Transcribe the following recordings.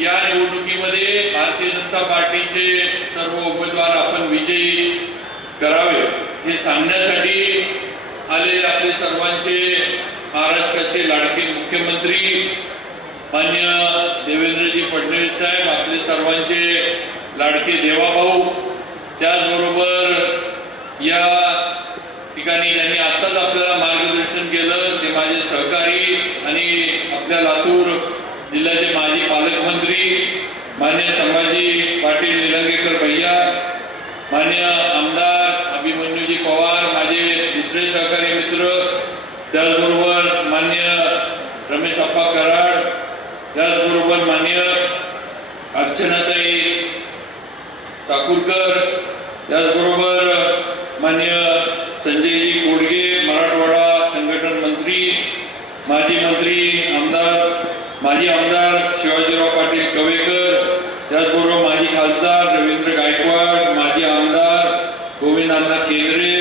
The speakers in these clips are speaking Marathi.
या निवडणुकीमध्ये भारतीय जनता पार्टीचे सर्व उमेदवार आपण विजयी करावे हे सांगण्यासाठी आले आपले सर्वांचे महाराष्ट्राचे लाडके मुख्यमंत्री माननीय देवेंद्रजी फडणवीस साहेब, आपले सर्वांचे लाडके देवाभाऊ, त्याचबरोबर या ठिकाणी त्यांनी आत्ताच आपल्याला मार्गदर्शन केलं ते माझे सहकारी आणि आपल्या लातूर जिल्ह्याचे माजी पालकमंत्री माननीय संभाजी पाटील निलंगेकर भैया, माननीय आमदार अभिमन्यूजी पवार, माझे दुसरे सहकारी मित्र, त्याचबरोबर माननीय रमेश अप्पा कराड, त्याचबरोबर माननीय अर्चनाताई ठाकूरकर, त्याचबरोबर माननीय संजयजी कोडगे, मराठवाडा संघटन मंत्री, माजी मंत्री माजी आमदार शिवाजीराव पाटील कवेकर, त्याचबरोबर माजी खासदार रवींद्र गायकवाड, माजी आमदार गोविंदअण्णा केंद्रे,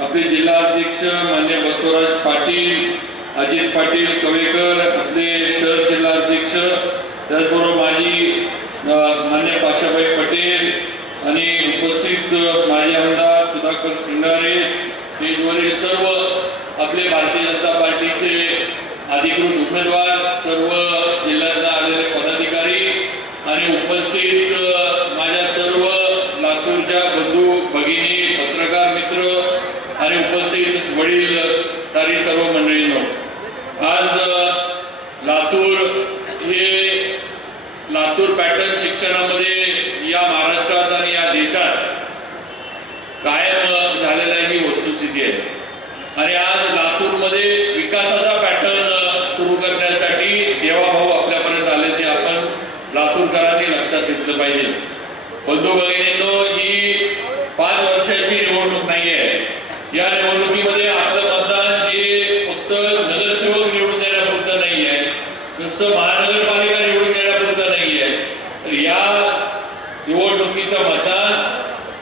आपले जिल्हाध्यक्ष मान्य बसवराज पाटील, अजित पाटील कवेकर, आपले शहर जिल्हाध्यक्ष, त्याचबरोबर माजी मान्य पाशाबाई पटेल आणि उपस्थित माजी आमदार सुधाकर श्रृंगारे, स्टेजवरील सर्व आपले भारतीय जनता पार्टीचे अधिकृत उमेदवार, सर्व जिल्ह्यात आलेले पदाधिकारी आणि उपस्थित माझ्या सर्व लातूरच्या बंधू भगिनी, पत्रकार मित्र आणि उपस्थित वडील तारी सर्व मंडळींनो, आज लातूर पॅटर्न शिक्षणामध्ये या महाराष्ट्रात आणि या देशात कायम झालेला ही वस्तुस्थिती आहे आणि आज लातूरमध्ये विकासाचा पॅटर्न सुरू करण्यासाठी देवाभाऊ आपल्यापर्यंत आले ते आपण लातूरकरांनी लक्षात घेतलं पाहिजे। बंधू भगिनींनो, ही 5 वर्षाची निवडणूक नाही आहे। या निवडणुकीमध्ये आपलं मतदान हे फक्त नगरसेवक निवडून देण्यापुरतं नाही आहे, नुसतं महानगरपालिका निवडून देण्यापुरतं नाही आहे, तर या निवडणुकीचं मतदान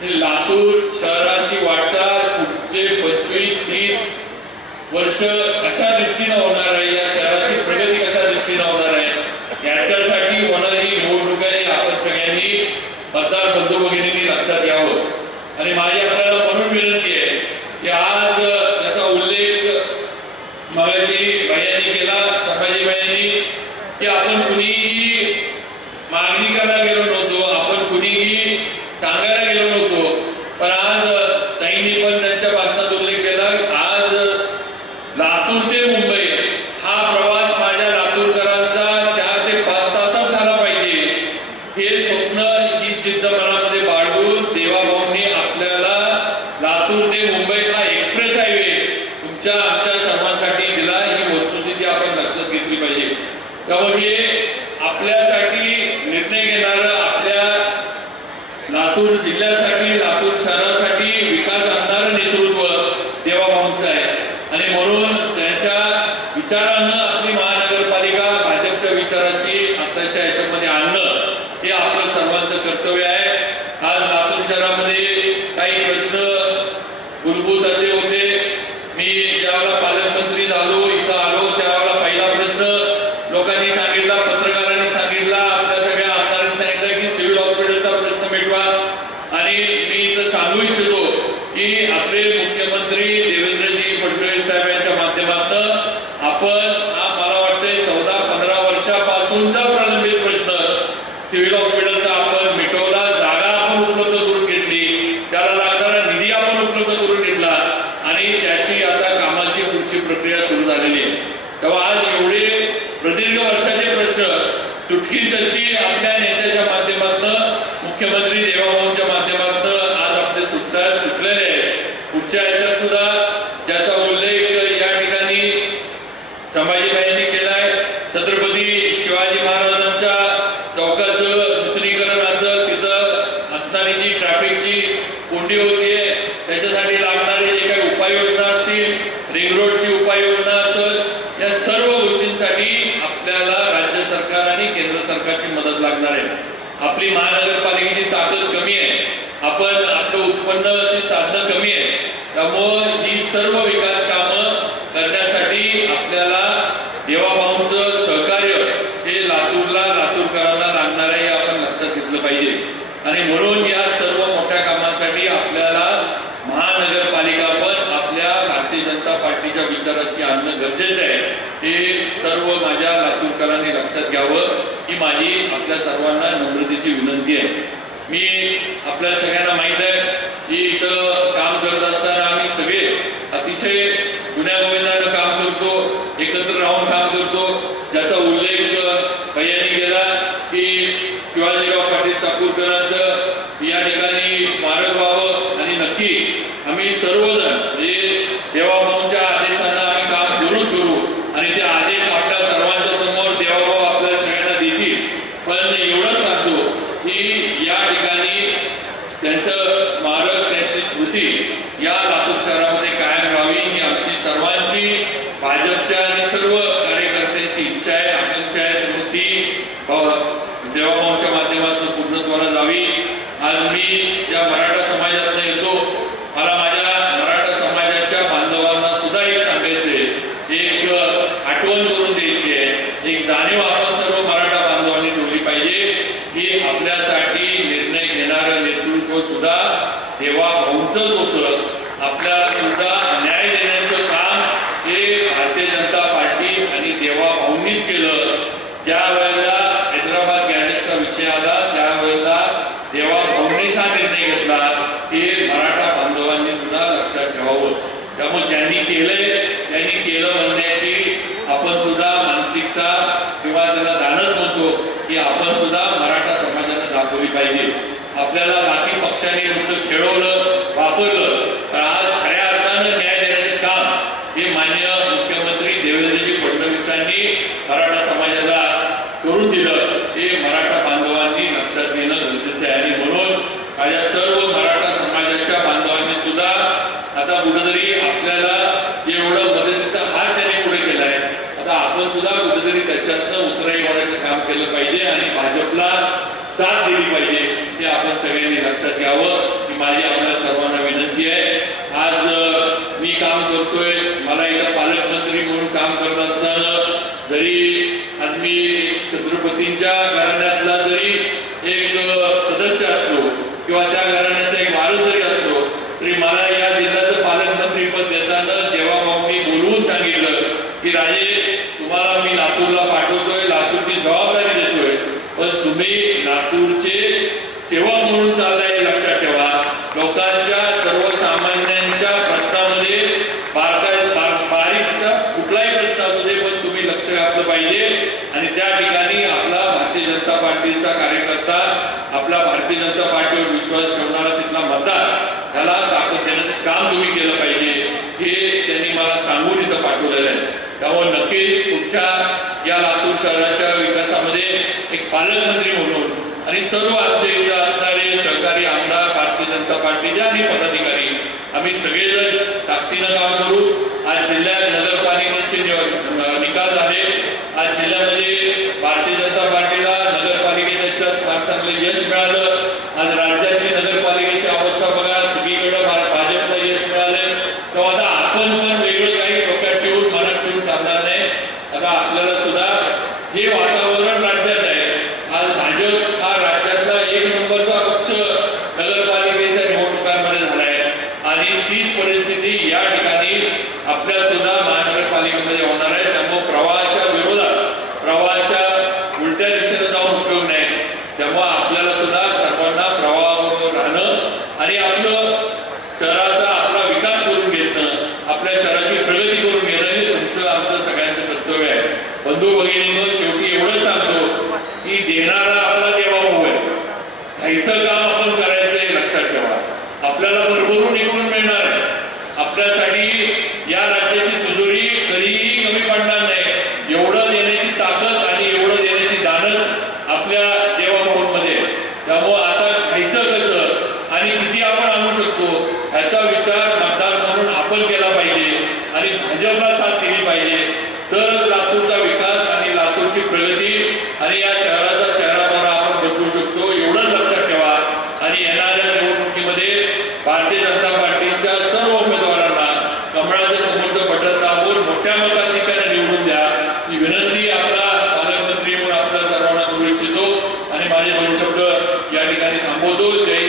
हे लातूर शहराची वाटचाल पुढचे 25-30 वर्ष कशा दृष्टीने होणार आहे, या शहराची प्रगती कशा दृष्टीने होणार आहे याच्यासाठी होणारी ही निवडणूक आहे। आपण सगळ्यांनी मतदार बंधू भगिनींनी लक्षात घ्यावं आणि माझी आपल्याला म्हणून विनंती आहे की आज त्याचा उल्लेख मगाशी भैयांनी केला, संभाजी भैयांनी, की आपण कुणीही मागणी करायला गेलो नव्हतो, आपण कुणीही सांगायला गेलो नव्हतो, पण आज ताईंनी पण त्यांच्या भाषणात उल्लेख केला, आज लातूर ते मुंबई हा प्रवास माझ्या लातूरकरांचा 4 ते 5 तासात झाला पाहिजे, हे स्वप्न ही जिद्द मनामध्ये बाळगून देवाभाऊंनी आपल्याला लातूर ते मुंबई हा एक्सप्रेस हायवे तुमच्या आमच्या सर्वांसाठी दिला। ही वस्तुस्थिती आपण लक्षात घेतली पाहिजे। त्यामुळे आपल्यासाठी निर्णय घेणारं, आपल्या लातूर जिल्ह्यासाठी, लातूर शहरासाठी विकास आणणारं नेतृत्व देवाभाऊंचं आहे आणि म्हणून त्यांच्या विचारांना आपली महानगरपालिका भाजपच्या विचाराची आताच्या याच्यामध्ये आणणं हे आपलं सर्वांचं कर्तव्य आहे। आज लातूर शहरामध्ये काही प्रश्न मूलभूत असे होते, मी ज्यावेळेला पालकमंत्री झालो, इथं आलो, त्यावेळेला पहिला प्रश्न लोकांनी सांगितला, पत्रकारांनी सांगितला, आपल्या सगळ्या आमदारांनी सांगितलं की सिव्हिल हॉस्पिटलचा प्रश्न मिटवा आणि मी इथं सांगू इच्छितो की आपले मुख्यमंत्री देवेंद्रजी फडणवीस साहेब यांच्या माध्यमातून आपण हा मला वाटते 14-15 वर्षापासूनचा प्रलंबित प्रश्न सिव्हिल हॉस्पिटलचा आपण मिटवला, जागा आपण उपलब्ध करून घेतली, त्याला लागणारा निधी आपण उपलब्ध करून घेतला आणि त्याची आता कामाची पुढची प्रक्रिया सुरू झालेली आहे। तेव्हा आज एवढे प्रदीर्घ वर्षाचे प्रश्न चुटकीसरशी आपल्या नेत्याच्या माध्यमातून, मुख्यमंत्री देवाभाऊंच्या माध्यमातून आज आपले सुटलेले आहे। पुढच्या याच्यात सुद्धा ज्याचा उल्लेख या ठिकाणी संभाजीबाईंनी केलाय, छत्रपती शिवाजी महाराजांच्या चौकाचं नूतनीकरण असेल, तिथं असणारी जी ट्रॅफिकची कोंडी होते त्याच्यासाठी लागणारी जे काही उपाययोजना असतील, रिंग रोडची उपाययोजना असेल, या सर्व गोष्टींसाठी आपल्याला राज्य सरकार आणि केंद्र सरकारची मदत लागणार आहे। आपली महानगरपालिकेची ताकद कमी आहे, आपण आपलं उत्पन्नाची साधनं कमी आहे, त्यामुळे ही सर्व विकास कामं करण्यासाठी आपल्याला देवाभाऊंचं सहकार्य हे लातूरकरांना पाहिजे. आणि म्हणून या सर्व मोठ्या कामासाठी आपल्याला महानगरपालिका पण आपल्या भारतीय जनता पार्टीच्या विचाराची आणणं गरजेचं आहे. हे सर्व माझ्या लातूरकरांनी लक्षात घ्यावं ही माझी आपल्या सर्वांना नम्रतेची विनंती आहे. मी आपल्या सगळ्यांना माहीत आहे की इथं काम करत असताना आम्ही सगळे अतिशय गुण्यागोविंदानं काम करतो, एकत्र राहून काम करतो. ज्याचा उल्लेख भैयांनी केला की शिवाजीराव पाटील चाकूरकरांचं या ठिकाणी स्मारक व्हावं आणि नक्की आम्ही सर्वजण म्हणजे देवाभाऊंच्या आदेशानं आम्ही काम जरूर करू आणि ते आदेश आपल्या सर्वांच्या समोर देवाभाऊ आपल्या सगळ्यांना देतील. पण एवढंच सांगतो की या ठिकाणी त्यांचं स्मारक त्यांची स्मृती या लातूर शहरामध्ये कायम राहावी ही आमची सर्वांची भाजपच्या आणि सर्व कार्यकर्त्यांची इच्छा आहे, आकांक्षा आहे. तर ती देवाभाऊंच्या माध्यमातून पूर्णत्वाला जावी. आज मी या मराठा समाजातून येतो. मला माझ्या मराठा समाजाच्या बांधवांना सुद्धा एक सांगायचंय, एक आठवण करून द्यायची आहे, एक जाणीव आपण सर्व मराठा बांधवांनी ठेवली पाहिजे की आपल्यासाठी निर्णय घेणारं नेतृत्व सुद्धा देवाभाऊंचंच होतं. आपल्याला सुद्धा न्याय देण्याचं काम हे भारतीय जनता पार्टी आणि देवाभाऊंनीच केलं. ज्या वेळेला हैदराबाद गॅजेटचा विषय आला त्यावेळेला देवाभाऊंनीच हा निर्णय घेतला. हे मराठा बांधवांनी सुद्धा लक्षात ठेवावं. त्यामुळे ज्यांनी केलंय त्यांनी केलं म्हणण्याची आपण सुद्धा मानसिकता किंवा त्याला जाणत म्हणतो की आपण सुद्धा मराठा समाजाने दाखवली पाहिजे. आपल्याला बाकी पक्षांनी नुसतं खेळवलं, वापरलं, तर आज खऱ्या अर्थानं न्याय देण्याचे काम हे मान्य मुख्यमंत्री देवेंद्रजी फडणवीसांनी मराठा समाजाला करून दिलं. हे मराठा बांधवांनी लक्षात घेणं गरजेचं आहे. आणि म्हणून माझ्या सर्व मराठा समाजाच्या बांधवांनी सुद्धा आता कुठेतरी आपल्याला एवढं मदतीचा हात त्यांनी पुढे केलाय, आता आपण सुद्धा कुठेतरी त्याच्यातनं उतराई होण्याचं काम केलं पाहिजे आणि भाजपला साथ दिली पाहिजे. हे आपण सगळ्यांनी लक्षात घ्यावं ही माझी आपल्या सर्वांना विनंती आहे. आज मी काम करतोय, मला एका पालकमंत्री म्हणून काम करत असताना जरी आज मी छत्रपतींच्या घराण्यातला जरी एक सदस्य असलो किंवा त्या घराण्याचा एक वारस जरी असलो तरी मला या जिल्ह्याचं पालकमंत्री पद देताना देवाभाऊंनी बोलवून सांगितलं की राजे तुम्हाला मी लातूरला पाठवतोय, लातूरची जबाबदारी देतोय, पण तुम्ही लातूरचे सेवक म्हणून चाललाय हे लक्षात ठेवा. लोकांच्या सर्वसामान्यांच्या प्रश्नामध्ये बारीक कुठलाही प्रश्न असू दे पण तुम्ही लक्ष घातलं पाहिजे. आणि त्या ठिकाणी आपला भारतीय जनता पार्टीचा कार्यकर्ता, आपला भारतीय जनता पार्टीवर विश्वास ठेवणारा तिथला मतदार त्याला ताकद देण्याचं काम तुम्ही केलं पाहिजे हे त्यांनी मला सांगून इथं पाठवलेलं आहे. त्यामुळे नक्की तुमच्या या लातूर शहराच्या विकासामध्ये एक पालकमंत्री म्हणून आणि सर्व आमचे इथं असणारे सहकारी आमदार, भारतीय जनता पार्टीचे आणि पदाधिकारी आम्ही सगळेजण ताकदीनं काम करू. आज जिल्ह्यात नगरपालिकेचे निकाल झाले. आज जिल्ह्यामध्ये भारतीय जनता पार्टीला नगरपालिकेच्या फार चांगलं यश मिळालं. आज राज्यातली नगरपालिकेची अवस्था बघा, सगळीकडे भाजपला यश मिळालं. तेव्हा आता आपण पण वेगळं काही डोक्यात ठेवून मनात ठेवून चालणार नाही. आता आपल्याला सुद्धा जे वातावरण राज्यात आहे, आज भाजप हा राज्यातला एक नंबरचा पक्ष नगरपालिकेच्या निवडणुकांमध्ये झालाय आणि तीच परिस्थिती या ठिकाणी आपल्या सुद्धा महानगरपालिकेमध्ये होणार आहे. त्यामुळे प्रवाहाच्या विरोधात, प्रवाहाच्या उलट्या दिशेने जाऊन उपयोग नाही. त्यामुळे आपल्याला सुद्धा सर्वांना प्रवाहाबरोबर राहणं आणि आपलं शहराचा आपला विकास करून घेणं, आपल्या शहराची प्रगती करून घेणं हे तुमचं आमचं सगळ्यांचं कर्तव्य आहे. बंधू भगिनींनो, शेवटी एवढं सांगतो की देणारा आपला देवाभाऊ आहे. खायचं काम आपण करायचं हे लक्षात ठेवा. आपल्याला भरभरून निवडून मिळणार आहे. आपल्यासाठी या राज्याची तिजोरी कधीही कमी पडणार नाही. एवढं देण्याची ताकद आणि एवढं देण्याची दानत आपल्या देवाभाऊंमध्ये. त्यामुळं आता खायचं कसं आणि किती आपण आणू शकतो ह्याचा विचार मतदार म्हणून आपण केला पाहिजे आणि भाजपला साथ दिली पाहिजे. तर लातूरचा विकास आणि लातूरची प्रगती आणि या शहराचा चेहरामोहरा आपण बदलू शकतो. एवढंच लक्षात ठेवा. आणि येणाऱ्या निवडणुकीमध्ये भारतीय जनता पार्टीच्या सर्व उमेदवारांना कमळाच्या समोरचं बटन दाबून मोठ्या मताधिक्याने निवडून द्या ही विनंती आपला पालकमंत्री म्हणून आपल्या सर्वांना करू इच्छितो. आणि माझे दोन शब्द या ठिकाणी थांबवतो. जय